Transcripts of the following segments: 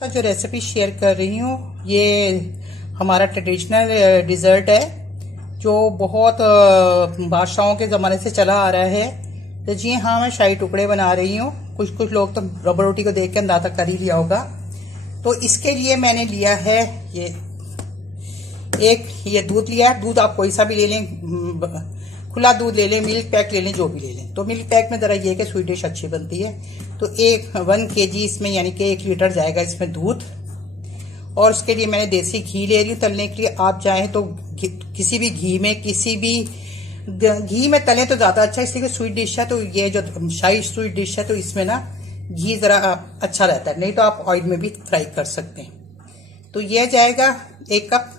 तो जो recipe share कर रही हूँ ये हमारा ट्रेडिशनल डिज़र्ट है जो बहुत बादशाहों के ज़माने से चला आ रहा है। तो जी हाँ, मैं शाही टुकड़े बना रही हूँ। कुछ लोग तो रबर रोटी को देख के अंदाज़ा कर ही लिया होगा। तो इसके लिए मैंने लिया है ये दूध लिया है। दूध आप कोई सा भी ले लें, खुला दूध ले लें, मिल्क पैक ले लें, जो भी ले लें। तो मिल्क पैक में ज़रा ये कि स्वीट डिश अच्छी बनती है। तो 1 kg इसमें यानी कि 1 लीटर जाएगा इसमें दूध। और उसके लिए मैंने देसी घी ले रही हूँ तलने के लिए। आप चाहें तो किसी भी घी में तलें तो ज़्यादा अच्छा है, इसलिए स्वीट डिश है। तो ये जो शाही स्वीट डिश है तो इसमें ना घी ज़रा अच्छा रहता है, नहीं तो आप ऑयल में भी फ्राई कर सकते हैं। तो ये जाएगा 1 कप।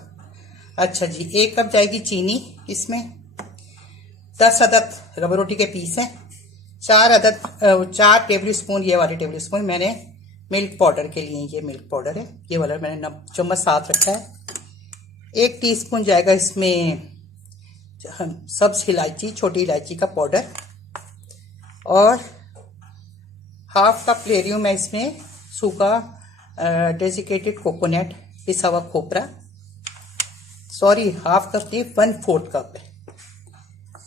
अच्छा जी, 1 कप जाएगी चीनी। इसमें 10 अदद रबर रोटी के पीस हैं। 4 टेबल स्पून ये वाले टेबल स्पून मैंने मिल्क पाउडर के लिए, ये मिल्क पाउडर है, ये वाला मैंने चम्मच साथ रखा है। 1 टीस्पून जाएगा इसमें सब्ज इलायची, छोटी इलायची का पाउडर। और हाफ कप ले रही हूँ मैं इसमें सूखा डेसिकेटेड कोकोनट, पिसा हुआ खोपरा। सॉरी, हाफ कप नहीं, 1/4 कप है।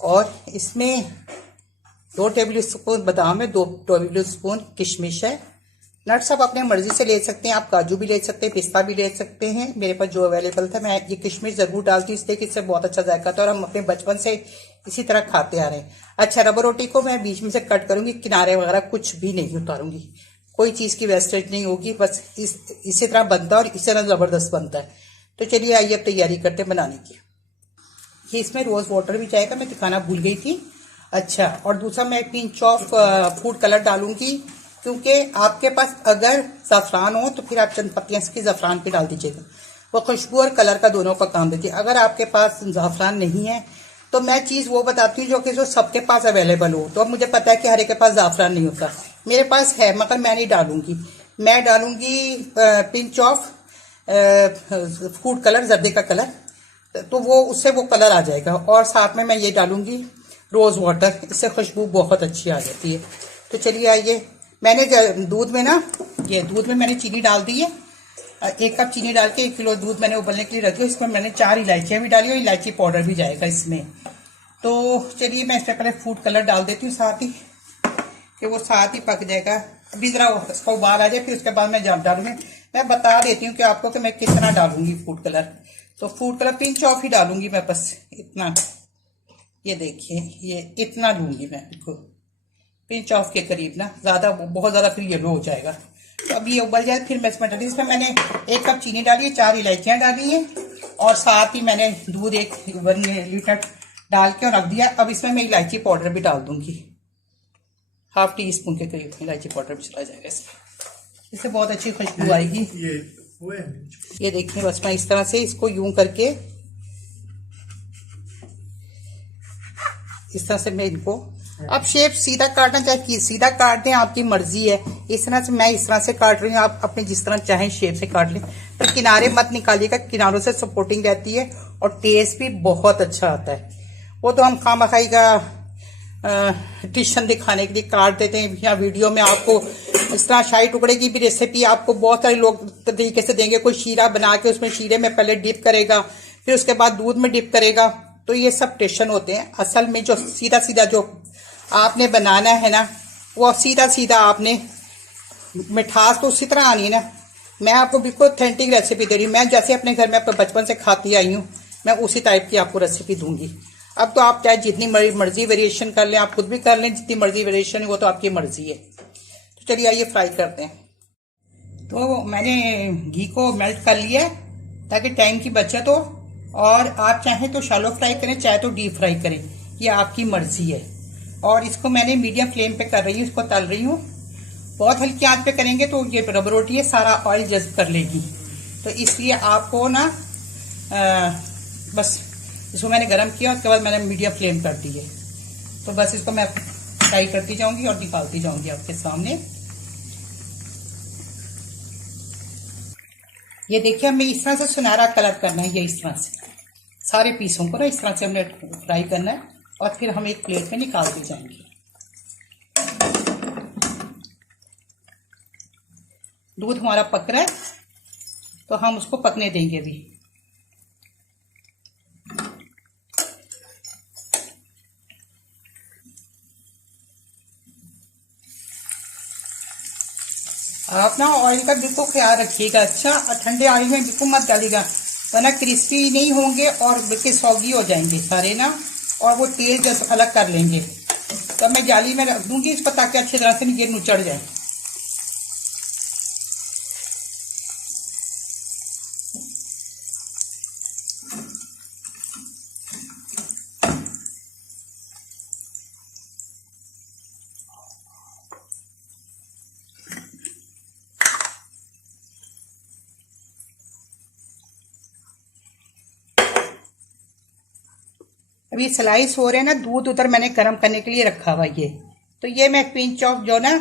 और इसमें 2 टेबल स्पून बादाम है, 2 टेबल स्पून किशमिश है। नट्स आप अपने मर्जी से ले सकते हैं, आप काजू भी ले सकते हैं, पिस्ता भी ले सकते हैं। मेरे पास जो अवेलेबल था, मैं ये किशमिश जरूर डालती हूँ इसलिए कि इससे बहुत अच्छा जायका था और हम अपने बचपन से इसी तरह खाते आ रहे हैं। अच्छा, रबर रोटी को मैं बीच में से कट करूंगी, किनारे वगैरह कुछ भी नहीं उतारूंगी, कोई चीज़ की वेस्टेज नहीं होगी। बस इसी तरह बनता है और इसी तरह ज़बरदस्त बनता है। तो चलिए आइए अब तैयारी करते हैं बनाने की। ये इसमें रोज़ वाटर भी जाएगा, मैं दिखाना भूल गई थी। अच्छा, और दूसरा मैं पिंच ऑफ फूड कलर डालूंगी, क्योंकि आपके पास अगर ज़ाफ़रान हो तो फिर आप चंद पत्तियां इसकी ज़ाफ़रान पे डाल दीजिएगा, वो खुशबू और कलर का दोनों का काम देती है। अगर आपके पास ज़ाफ़रान नहीं है तो मैं चीज़ वो बताती हूँ जो सबके पास अवेलेबल हो। तो अब मुझे पता है कि हर एक के पास ज़ाफ़रान नहीं होता, मेरे पास है मगर मैं नहीं डालूंगी। मैं डालूंगी पिंच ऑफ फूड कलर, जर्दे का कलर, तो वो उससे वो कलर आ जाएगा। और साथ में मैं ये डालूंगी रोज़ वाटर, इससे खुशबू बहुत अच्छी आ जाती है। तो चलिए आइए, मैंने दूध में मैंने चीनी डाल दी है। 1 कप चीनी डाल के 1 किलो दूध मैंने उबलने के लिए रख दिया। इसमें मैंने 4 इलायचियाँ भी डाली और इलायची पाउडर भी जाएगा इसमें। तो चलिए मैं इसमें पहले फूड कलर डाल देती हूँ साथ ही, कि वो साथ ही पक जाएगा। अभी ज़रा उसका उबाल आ जाए, फिर उसके बाद मैं डालूंगी। मैं बता देती हूँ कि आपको कि मैं कितना डालूंगी फूड कलर। तो फूड कलर पिंच ऑफ ही डालूंगी मैं, बस इतना। ये देखिए, ये इतना लूंगी मैं, पिंच ऑफ के करीब ना, ज़्यादा बहुत ज़्यादा फिर येलो हो जाएगा। तो अब ये उबल जाए फिर मैं इसमें डाली। इसमें मैंने 1 कप चीनी डाली है, 4 इलायचियाँ डाली हैं और साथ ही मैंने दूध 1 लीटर डाल के और रख दिया। अब इसमें मैं इलायची पाउडर भी डाल दूंगी, ½ टीस्पून के करीब इलायची पाउडर भी चला जाएगा इसमें, इससे बहुत अच्छी खुशबू आएगी। ये देखिए, बस मैं इस तरह से इसको यूं करके इस तरह से मैं इनको, अब शेप सीधा काटना चाहे सीधा काट दें, आपकी मर्जी है। इस तरह से मैं इस तरह से काट रही हूँ, आप अपने जिस तरह चाहें शेप से काट लें। पर किनारे मत निकालिएगा, किनारों से सपोर्टिंग रहती है और टेस्ट भी बहुत अच्छा आता है। वो तो हम खामखाई का टिशन दिखाने के लिए काट देते हैं, या वीडियो में आपको इस तरह शाही टुकड़े की भी रेसिपी आपको बहुत सारे लोग तरीके से देंगे। कोई शीरा बना के उसमें शीरे में पहले डिप करेगा, फिर उसके बाद दूध में डिप करेगा। तो ये सब टेशन होते हैं। असल में जो सीधा सीधा जो आपने बनाना है ना, वो सीधा सीधा आपने, मिठास तो उसी तरह आनी है ना। मैं आपको बिल्कुल ऑथेंटिक रेसिपी दे रही हूँ, मैं जैसे अपने घर में अपने बचपन से खाती आई हूँ, मैं उसी टाइप की आपको रेसिपी दूंगी। अब तो आप चाहे जितनी मर्जी वेरिएशन कर लें, आप खुद भी कर लें, जितनी मर्जी वेरिएशन है वो तो आपकी मर्जी है। तो चलिए आइए फ्राई करते हैं। तो मैंने घी को मेल्ट कर लिया है ताकि टाइम की बचत हो, और आप चाहें तो शैलो फ्राई करें, चाहे तो डीप फ्राई करें, ये आपकी मर्जी है। और इसको मैंने मीडियम फ्लेम पे कर रही हूँ, इसको तल रही हूँ। बहुत हल्की आंच पे करेंगे तो ये रबर रोटी है, सारा ऑयल जज्ब कर लेगी। तो इसलिए आपको ना बस इसको मैंने गरम किया, उसके बाद मैंने मीडियम फ्लेम कर दी है। तो बस इसको मैं फ्राई करती जाऊंगी और निकालती जाऊंगी आपके सामने। ये देखिए, हमें इस तरह से सुनहरा कलर करना है। ये इस तरह से सारे पीसों को ना इस तरह से हमने फ्राई करना है और फिर हम एक प्लेट में निकालते जाएंगे। दूध हमारा पक रहा है, तो हम उसको पकने देंगे अभी। आप ना ऑयल का बिल्कुल ख्याल रखिएगा, अच्छा, और ठंडे ऑयल में बिल्कुल मत डालिएगा, वरना क्रिस्पी नहीं होंगे और बिल्कुल सौगी हो जाएंगे सारे ना, और वो तेल जैसे अलग कर लेंगे। तो मैं जाली में रख दूंगी इसको, ताकि अच्छी तरह से ये नुचड़ जाए। अभी स्लाइस हो रहे हैं ना, दूध उधर मैंने गर्म करने के लिए रखा हुआ ये। तो ये मैं पिंच ऑफ जो ना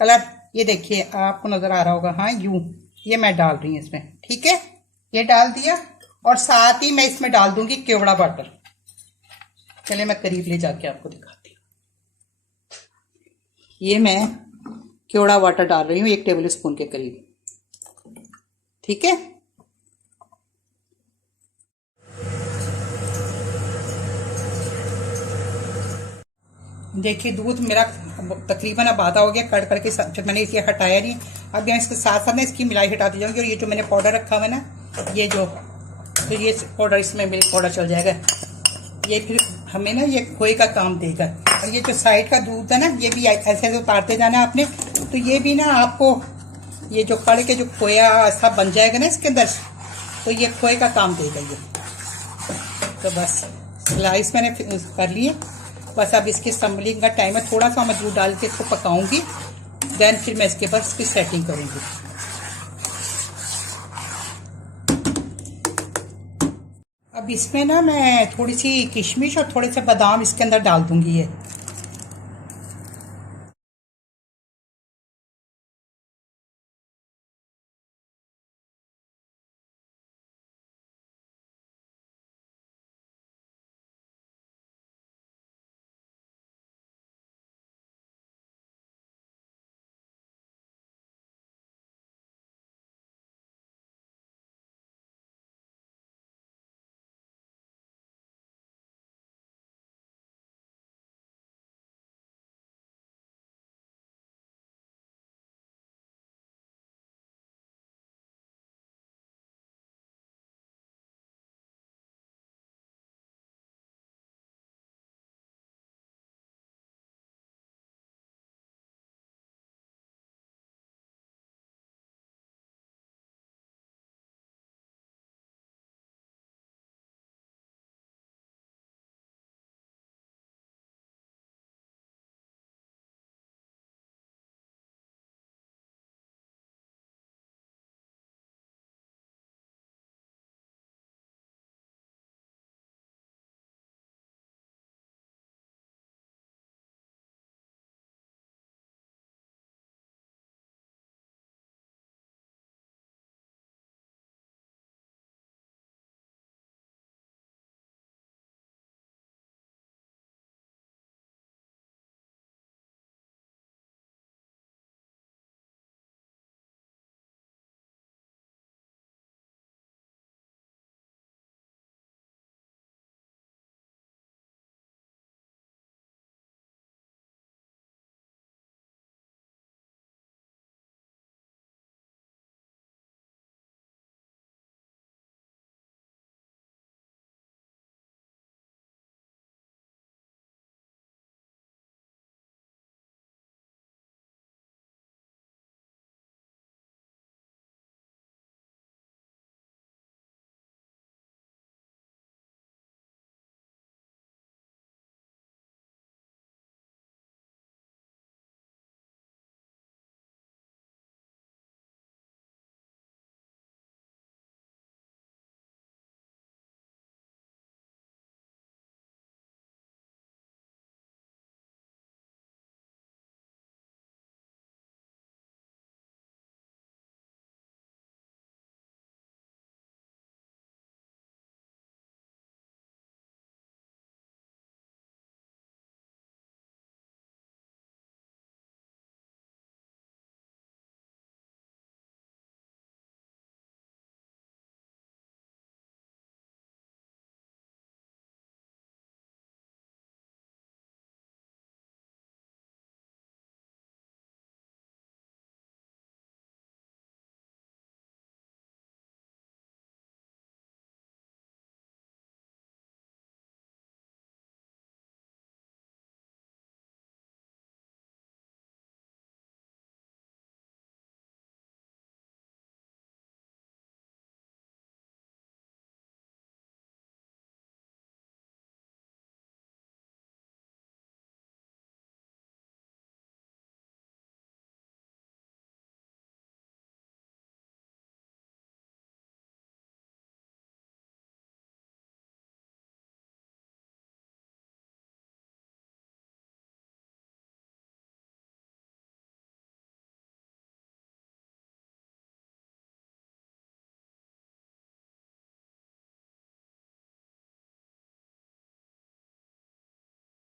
कलर, ये देखिए आपको नजर आ रहा होगा, हाँ यूं, ये मैं डाल रही हूँ इसमें, ठीक है, ये डाल दिया। और साथ ही मैं इसमें डाल दूंगी केवड़ा वाटर। चले मैं करीब ले जाके आपको दिखाती हूँ। ये मैं केवड़ा वाटर डाल रही हूँ 1 टेबल स्पून के करीब, ठीक है। देखिए दूध मेरा तकरीबन अब आधा हो गया, कट करके जब मैंने इसे हटाया नहीं। अब मैं इसके साथ साथ ना इसकी मिलाई हटाती जाऊंगी। और ये जो मैंने पाउडर रखा हुआ है ना, ये जो, तो ये पाउडर, इसमें मिल्क पाउडर चल जाएगा। ये फिर हमें ना ये खोए का काम देगा। और ये जो साइड का दूध है ना, ये भी ऐसे ऐसे उतारते जाना आपने। तो ये भी ना आपको, ये जो कड़ के जो खोया ऐसा बन जाएगा ना इसके अंदर, तो ये खोए का काम देगा ये। तो बस स्लाइस मैंने कर लिए, बस अब इसकी संभलिंग का टाइम है। थोड़ा सा मैं दूध डाल के इसको पकाऊंगी, देन फिर मैं इसके पास इसकी सेटिंग करूंगी। अब इसमें ना मैं थोड़ी सी किशमिश और थोड़े से बादाम इसके अंदर डाल दूंगी ये।